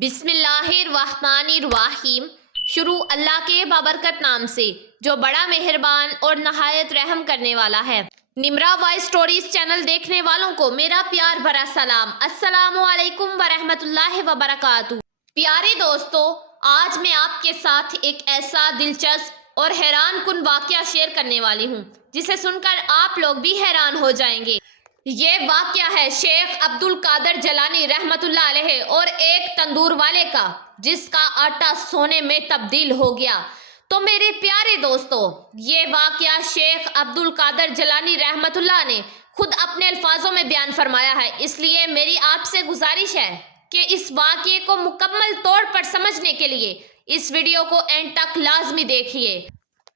بسم اللہ الرحمن الرحیم۔ شروع اللہ کے بابرکت نام سے جو بڑا مہربان اور نہایت رحم کرنے والا ہے۔ نمرا وائس سٹوریز چینل دیکھنے والوں کو میرا پیار بھرا سلام۔ السلام علیکم ورحمۃ اللہ وبرکاتہ۔ پیارے دوستو، آج میں آپ کے ساتھ ایک ایسا دلچسپ اور حیران کن واقعہ شیئر کرنے والی ہوں جسے سن کر آپ لوگ بھی حیران ہو جائیں گے۔ یہ واقعہ ہے شیخ عبد القادر جیلانی رحمۃ اللہ علیہ اور ایک تندور والے کا، جس کا آٹا سونے میں تبدیل ہو گیا۔ تو میرے پیارے دوستو، یہ واقعہ شیخ عبد القادر جیلانی رحمۃ اللہ نے خود اپنے الفاظوں میں بیان فرمایا ہے، اس لیے میری آپ سے گزارش ہے کہ اس واقعے کو مکمل طور پر سمجھنے کے لیے اس ویڈیو کو اینڈ تک لازمی دیکھیے۔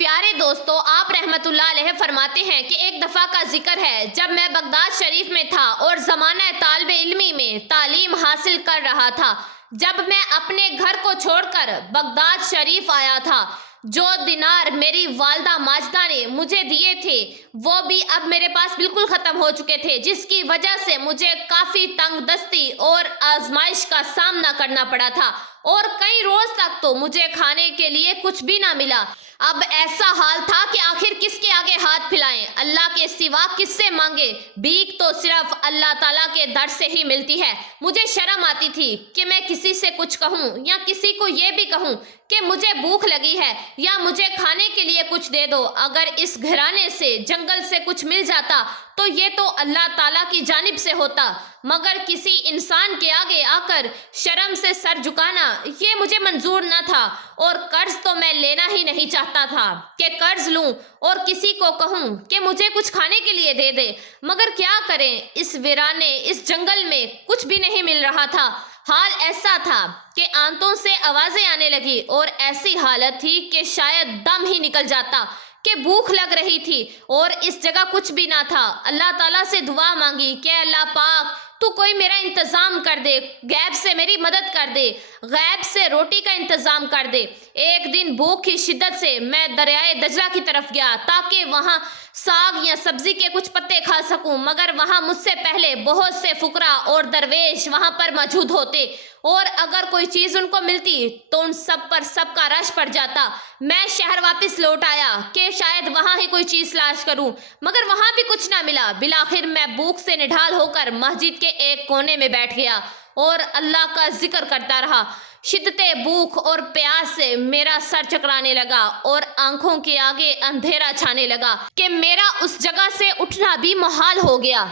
پیارے دوستو، آپ رحمت اللہ علیہ فرماتے ہیں کہ ایک دفعہ کا ذکر ہے جب میں بغداد شریف میں تھا اور زمانہ طالب علمی میں تعلیم حاصل کر رہا تھا۔ جب میں اپنے گھر کو چھوڑ کر بغداد شریف آیا تھا، جو دینار میری والدہ ماجدہ نے مجھے دیے تھے وہ بھی اب میرے پاس بالکل ختم ہو چکے تھے، جس کی وجہ سے مجھے کافی تنگ دستی اور آزمائش کا سامنا کرنا پڑا تھا اور کئی روز تک تو مجھے کھانے کے لیے کچھ بھی نہ ملا۔ اب ایسا حال تھا کہ آخر کس کے آگے ہاتھ پھیلائیں، اللہ کے سوا کس سے مانگے؟ بھیک تو صرف اللہ تعالیٰ کے در سے ہی ملتی ہے۔ مجھے شرم آتی تھی کہ میں کسی سے کچھ کہوں یا کسی کو یہ بھی کہوں کہ مجھے بھوک لگی ہے یا مجھے کھانے کے لیے کچھ دے دو۔ اگر اس گھرانے سے، جنگل سے کچھ مل جاتا تو یہ تو اللہ تعالیٰ کی جانب سے ہوتا، مگر کسی انسان کے آگے آ کر شرم سے سر جھکانا یہ مجھے منظور نہ تھا، اور قرض تو میں لینا ہی نہیں چاہتا تھا کہ قرض لوں اور کسی کو کہوں کہ مجھے کچھ کھانے کے لیے دے دے۔ مگر کیا کریں، اس ویرانے، اس جنگل میں کچھ بھی نہیں مل رہا تھا۔ حال ایسا تھا کہ آنتوں سے آوازیں آنے لگی اور ایسی حالت تھی کہ شاید دم ہی نکل جاتا، کہ بھوک لگ رہی تھی اور اس جگہ کچھ بھی نہ تھا۔ اللہ تعالیٰ سے دعا مانگی کہ اللہ پاک تو کوئی میرا انتظام کر دے، غیب سے میری مدد کر دے، غیب سے روٹی کا انتظام کر دے۔ ایک دن بھوک کی شدت سے میں دریائے دجلہ کی طرف گیا تاکہ وہاں ساگ یا سبزی کے کچھ پتے کھا سکوں، مگر وہاں مجھ سے پہلے بہت سے فقراء اور درویش وہاں پر موجود ہوتے، اور اگر کوئی چیز ان کو ملتی تو ان سب پر سب کا رش پڑ جاتا۔ میں شہر واپس لوٹ آیا کہ شاید وہاں ہی کوئی چیز تلاش کروں، مگر وہاں بھی کچھ نہ ملا۔ بالآخر میں بھوک سے نڈھال ہو کر مسجد کے ایک کونے میں بیٹھ گیا اور اللہ کا ذکر کرتا رہا۔ شدت بھوک اور پیاس سے میرا سر چکرانے لگا اور آنکھوں کے آگے اندھیرا چھانے لگا کہ میرا اس جگہ سے اٹھنا بھی محال ہو گیا۔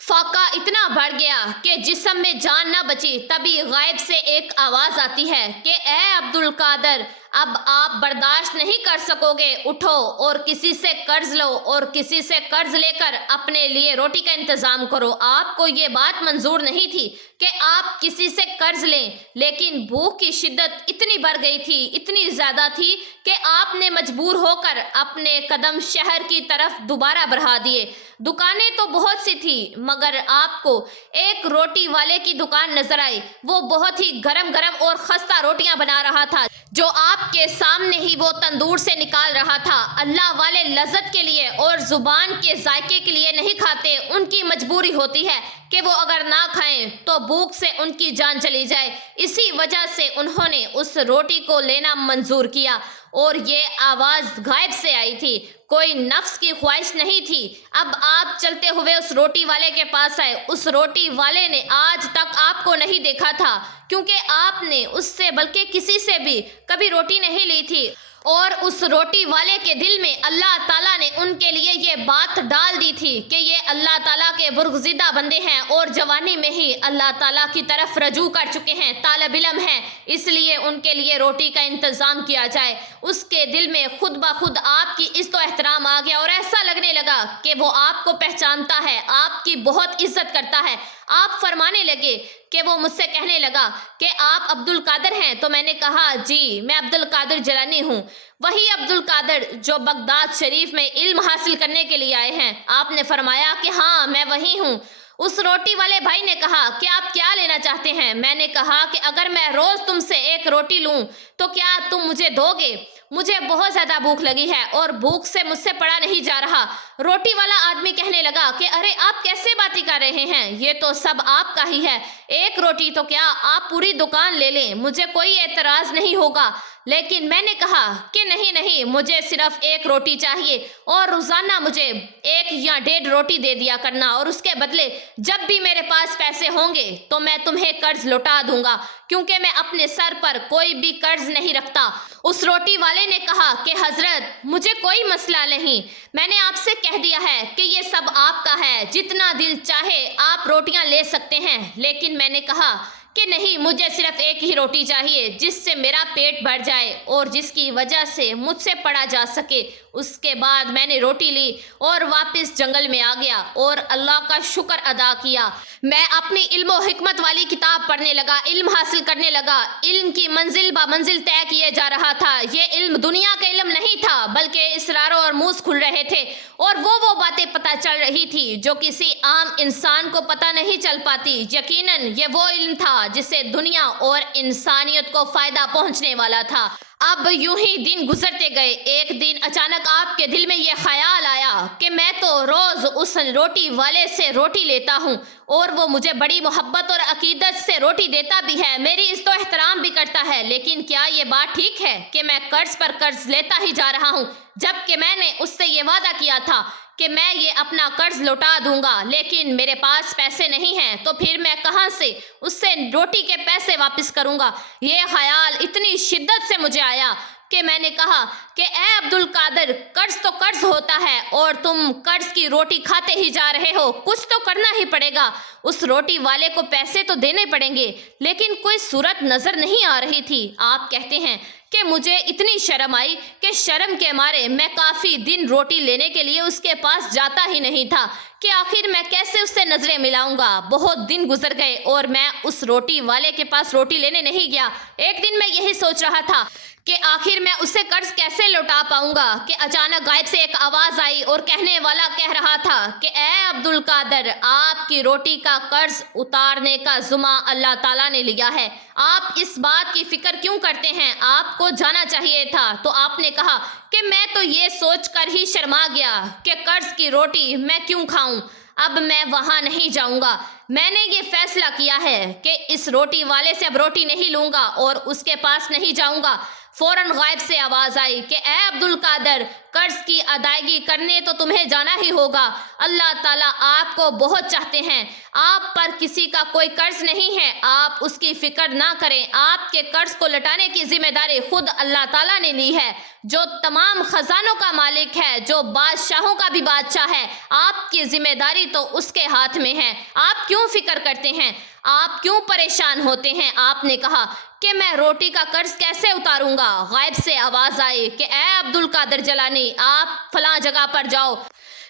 فاقہ اتنا بڑھ گیا کہ جسم میں جان نہ بچی۔ تبھی غائب سے ایک آواز آتی ہے کہ اے عبد القادر، اب آپ برداشت نہیں کر سکو گے، اٹھو اور کسی سے قرض لو اور کسی سے قرض لے کر اپنے لیے روٹی کا انتظام کرو۔ آپ کو یہ بات منظور نہیں تھی کہ آپ کسی سے قرض لیں، لیکن بھوک کی شدت اتنی بڑھ گئی تھی، اتنی زیادہ تھی کہ آپ نے مجبور ہو کر اپنے قدم شہر کی طرف دوبارہ بڑھا دیے۔ دکانیں تو بہت سی تھی، مگر آپ کو ایک روٹی والے کی دکان نظر آئی۔ وہ بہت ہی گرم گرم اور خستہ روٹیاں بنا رہا تھا، جو آپ کے سامنے ہی وہ تندور سے نکال رہا تھا۔ اللہ والے لذت کے لیے اور زبان کے ذائقے کے لیے نہیں کھاتے، ان کی مجبوری ہوتی ہے کہ وہ اگر نہ کھائیں تو بھوک سے ان کی جان چلی جائے۔ اسی وجہ سے انہوں نے اس روٹی کو لینا منظور کیا، اور یہ آواز غائب سے آئی تھی، کوئی نفس کی خواہش نہیں تھی۔ اب آپ چلتے ہوئے اس روٹی والے کے پاس آئے۔ اس روٹی والے نے آج تک آپ کو نہیں دیکھا تھا، کیونکہ آپ نے اس سے بلکہ کسی سے بھی کبھی روٹی نہیں لی تھی، اور اس روٹی والے کے دل میں اللہ تعالیٰ نے ان کے لیے یہ بات ڈال دی تھی کہ یہ اللہ تعالیٰ کے برگزیدہ بندے ہیں اور جوانی میں ہی اللہ تعالیٰ کی طرف رجوع کر چکے ہیں، طالب علم ہیں، اس لیے ان کے لیے روٹی کا انتظام کیا جائے۔ اس کے دل میں خود بخود آپ کی عزت و احترام آ گیا اور ایسا لگنے لگا کہ وہ آپ کو پہچانتا ہے، آپ کی بہت عزت کرتا ہے۔ آپ فرمانے لگے کہ وہ مجھ سے کہنے لگا کہ آپ عبد القادر ہیں؟ تو میں نے کہا جی، میں عبد القادر جیلانی ہوں، وہی عبد القادر جو بغداد شریف میں علم حاصل کرنے کے لیے آئے ہیں۔ آپ نے فرمایا کہ ہاں، میں وہی ہوں۔ اس روٹی والے بھائی نے کہا کہ آپ کیا لینا چاہتے ہیں؟ میں نے کہا کہ اگر میں روز تم سے ایک روٹی لوں تو کیا تم مجھے دو گے؟ مجھے بہت زیادہ بھوک لگی ہے اور بھوک سے مجھ سے پڑا نہیں جا رہا۔ روٹی والا آدمی کہنے لگا کہ ارے آپ کیسے باتیں کر رہے ہیں، یہ تو سب آپ کا ہی ہے، ایک روٹی تو کیا آپ پوری دکان لے لیں، مجھے کوئی اعتراض نہیں ہوگا۔ لیکن میں نے کہا کہ نہیں، مجھے صرف ایک روٹی چاہیے اور روزانہ مجھے 1 یا 1.5 روٹی دے دیا کرنا، اور اس کے بدلے جب بھی میرے پاس پیسے ہوں گے تو میں تمہیں قرض لوٹا دوں گا، کیونکہ میں اپنے سر پر کوئی بھی قرض نہیں رکھتا۔ اس روٹی والے نے کہا کہ حضرت مجھے کوئی مسئلہ نہیں، میں نے آپ سے کہہ دیا ہے کہ یہ سب آپ کا ہے، جتنا دل چاہے آپ روٹیاں لے سکتے ہیں۔ لیکن میں نے کہا کہ نہیں، مجھے صرف ایک ہی روٹی چاہیے جس سے میرا پیٹ بھر جائے اور جس کی وجہ سے مجھ سے پڑا جا سکے۔ اس کے بعد میں نے روٹی لی اور واپس جنگل میں آ گیا اور اللہ کا شکر ادا کیا۔ میں اپنی علم و حکمت والی کتاب پڑھنے لگا، علم حاصل کرنے لگا، علم کی منزل با منزل طے کیے جا رہا تھا۔ یہ علم دنیا کا علم نہیں تھا بلکہ اسراروں اور موز کھل رہے تھے، اور وہ باتیں پتہ چل رہی تھی جو کسی عام انسان کو پتہ نہیں چل پاتی۔ یقیناً یہ وہ علم تھا جس سے دنیا اور انسانیت کو فائدہ پہنچنے والا تھا۔ اب یوں ہی دن گزرتے گئے۔ ایک دن اچانک آپ کے دل میں یہ خیال آیا کہ میں تو روز اس روٹی والے سے روٹی لیتا ہوں اور وہ مجھے بڑی محبت اور عقیدت سے روٹی دیتا بھی ہے، میری عزت و احترام بھی کرتا ہے، لیکن کیا یہ بات ٹھیک ہے کہ میں قرض پر قرض لیتا ہی جا رہا ہوں، جبکہ میں نے اس سے یہ وعدہ کیا تھا کہ میں یہ اپنا قرض لوٹا دوں گا، لیکن میرے پاس پیسے نہیں ہیں تو پھر میں کہاں سے اس سے روٹی کے پیسے واپس کروں گا؟ یہ خیال اتنی شدت سے مجھے آیا کہ میں نے کہا کہ اے عبدالقادر، قرض تو قرض ہوتا ہے اور تم قرض کی روٹی کھاتے ہی جا رہے ہو، کچھ تو کرنا ہی پڑے گا۔ اس روٹی والے کو پیسے تو دینے پڑیں گے، لیکن کوئی صورت نظر نہیں آ رہی تھی۔ آپ کہتے ہیں کہ مجھے اتنی شرم آئی کہ شرم کے مارے میں کافی دن روٹی لینے کے لیے اس کے پاس جاتا ہی نہیں تھا کہ آخر میں کیسے اس سے نظریں ملاؤں گا۔ بہت دن گزر گئے اور میں اس روٹی والے کے پاس روٹی لینے نہیں گیا۔ ایک دن میں یہی سوچ رہا تھا کہ آخر میں اسے قرض کیسے لوٹا پاؤں گا کہ اچانک غائب سے ایک آواز آئی اور کہنے والا کہہ رہا تھا کہ اے عبدالقادر، آپ کی روٹی کا قرض اتارنے کا ذمہ اللہ تعالیٰ نے لیا ہے، آپ اس بات کی فکر کیوں کرتے ہیں؟ آپ کو جانا چاہیے تھا۔ تو آپ نے کہا کہ میں تو یہ سوچ کر ہی شرما گیا کہ قرض کی روٹی میں کیوں کھاؤں، اب میں وہاں نہیں جاؤں گا۔ میں نے یہ فیصلہ کیا ہے کہ اس روٹی والے سے اب روٹی نہیں لوں گا اور اس کے پاس نہیں جاؤں گا۔ فوراً غائب سے آواز آئی کہ اے عبدالقادر، قرض کی ادائیگی کرنے تو تمہیں جانا ہی ہوگا، اللہ تعالیٰ آپ کو بہت چاہتے ہیں، آپ پر کسی کا کوئی قرض نہیں ہے، آپ اس کی فکر نہ کریں، آپ کے قرض کو لوٹانے کی ذمہ داری خود اللہ تعالیٰ نے لی ہے، جو تمام خزانوں کا مالک ہے، جو بادشاہوں کا بھی بادشاہ ہے، آپ کی ذمہ داری تو اس کے ہاتھ میں ہے، آپ کیوں فکر کرتے ہیں، آپ کیوں پریشان ہوتے ہیں؟ آپ نے کہا کہ میں روٹی کا قرض کیسے اتاروں گا؟ غائب سے آواز آئی کہ اے عبدالقادر جیلانی، آپ فلاں جگہ پر جاؤ،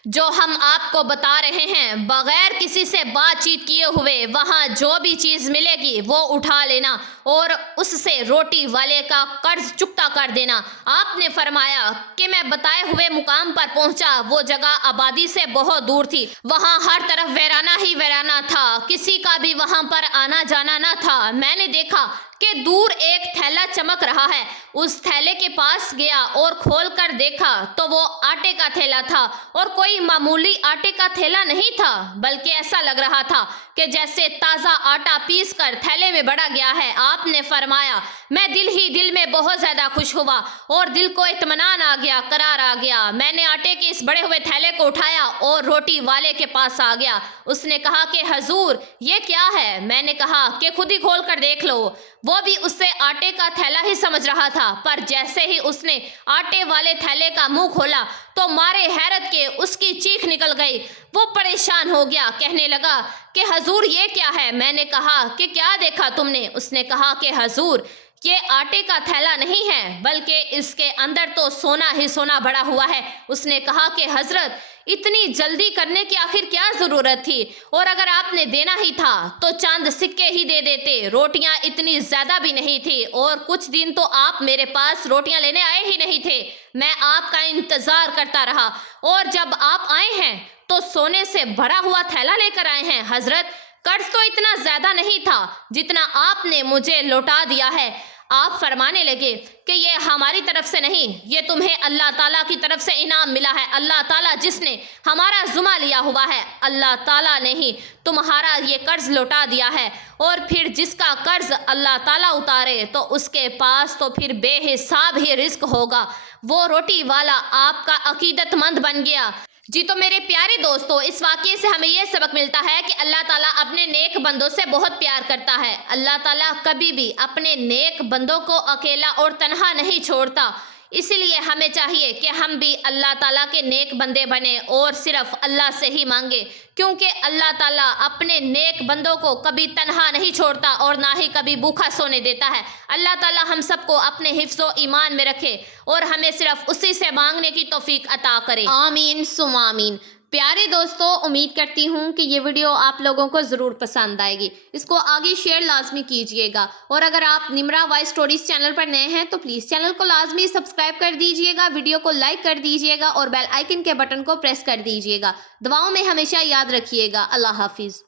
جو ہم آپ کو بتا رہے ہیں، بغیر کسی سے بات چیت کیے ہوئے وہاں جو بھی چیز ملے گی وہ اٹھا لینا اور اس سے روٹی والے کا قرض چکتا کر دینا۔ آپ نے فرمایا کہ میں بتائے ہوئے مقام پر پہنچا۔ وہ جگہ آبادی سے بہت دور تھی، وہاں ہر طرف ویرانہ ہی ویرانہ تھا، کسی کا بھی وہاں پر آنا جانا نہ تھا۔ میں نے دیکھا کہ دور ایک تھیلا چمک رہا ہے، اس تھیلے کے پاس گیا اور کھول کر دیکھا تو وہ آٹے کا تھیلا تھا، اور کوئی معمولی آٹے کا تھیلا نہیں تھا، بلکہ ایسا لگ رہا تھا کہ جیسے تازہ آٹا پیس کر تھیلے میں بڑا گیا ہے۔ آپ نے فرمایا میں دل ہی دل میں بہت زیادہ خوش ہوا اور دل کو اطمینان آ گیا، قرار آ گیا۔ میں نے آٹے کے اس بڑے ہوئے تھیلے کو اٹھایا اور روٹی والے کے پاس آ گیا۔ اس نے کہا کہ حضور یہ کیا ہے؟ میں نے کہا کہ خود ہی کھول کر دیکھ لو۔ وہ بھی اسے آٹے کا تھیلا ہی سمجھ رہا تھا، پر جیسے ہی اس نے آٹے والے تھیلے کا منہ کھولا تو مارے حیرت کے اس کی چیخ نکل گئی۔ وہ پریشان ہو گیا، کہنے لگا کہ حضور یہ کیا ہے؟ میں نے کہا کہ کیا دیکھا تم نے؟ اس نے کہا کہ حضور یہ آٹے کا تھیلا نہیں ہے بلکہ اس کے اندر تو سونا ہی سونا بھرا ہوا ہے۔ اس نے کہا کہ حضرت اتنی جلدی کرنے کی آخر کیا ضرورت تھی، اور اگر آپ نے دینا ہی تھا تو چاند سکے ہی دے دیتے، روٹیاں اتنی زیادہ بھی نہیں تھی اور کچھ دن تو آپ میرے پاس روٹیاں لینے آئے ہی نہیں تھے، میں آپ کا انتظار کرتا رہا اور جب آپ آئے ہیں تو سونے سے بھرا ہوا تھیلا لے کر آئے ہیں۔ حضرت قرض تو اتنا زیادہ نہیں تھا جتنا آپ نے مجھے لوٹا دیا ہے، آپ فرمانے لگے کہ یہ ہماری طرف سے نہیں، یہ تمہیں اللہ تعالیٰ کی طرف سے انعام ملا ہے۔ اللہ تعالیٰ جس نے ہمارا ذمہ لیا ہوا ہے، اللہ تعالیٰ نے ہی تمہارا یہ قرض لوٹا دیا ہے، اور پھر جس کا قرض اللہ تعالیٰ اتارے تو اس کے پاس تو پھر بے حساب ہی رزق ہوگا۔ وہ روٹی والا آپ کا عقیدت مند بن گیا۔ جی تو میرے پیارے دوستو، اس واقعے سے ہمیں یہ سبق ملتا ہے کہ اللہ تعالیٰ اپنے نیک بندوں سے بہت پیار کرتا ہے۔ اللہ تعالیٰ کبھی بھی اپنے نیک بندوں کو اکیلا اور تنہا نہیں چھوڑتا۔ اسی لیے ہمیں چاہیے کہ ہم بھی اللہ تعالیٰ کے نیک بندے بنیں اور صرف اللہ سے ہی مانگیں، کیونکہ اللہ تعالیٰ اپنے نیک بندوں کو کبھی تنہا نہیں چھوڑتا اور نہ ہی کبھی بھوکا سونے دیتا ہے۔ اللہ تعالیٰ ہم سب کو اپنے حفظ و ایمان میں رکھے اور ہمیں صرف اسی سے مانگنے کی توفیق عطا کرے، آمین ثم آمین۔ پیارے دوستو، امید کرتی ہوں کہ یہ ویڈیو آپ لوگوں کو ضرور پسند آئے گی۔ اس کو آگے شیئر لازمی کیجئے گا، اور اگر آپ نمرا وائس اسٹوریز چینل پر نئے ہیں تو پلیز چینل کو لازمی سبسکرائب کر دیجئے گا، ویڈیو کو لائک کر دیجئے گا اور بیل آئیکن کے بٹن کو پریس کر دیجئے گا۔ دعاؤں میں ہمیشہ یاد رکھیے گا۔ اللہ حافظ۔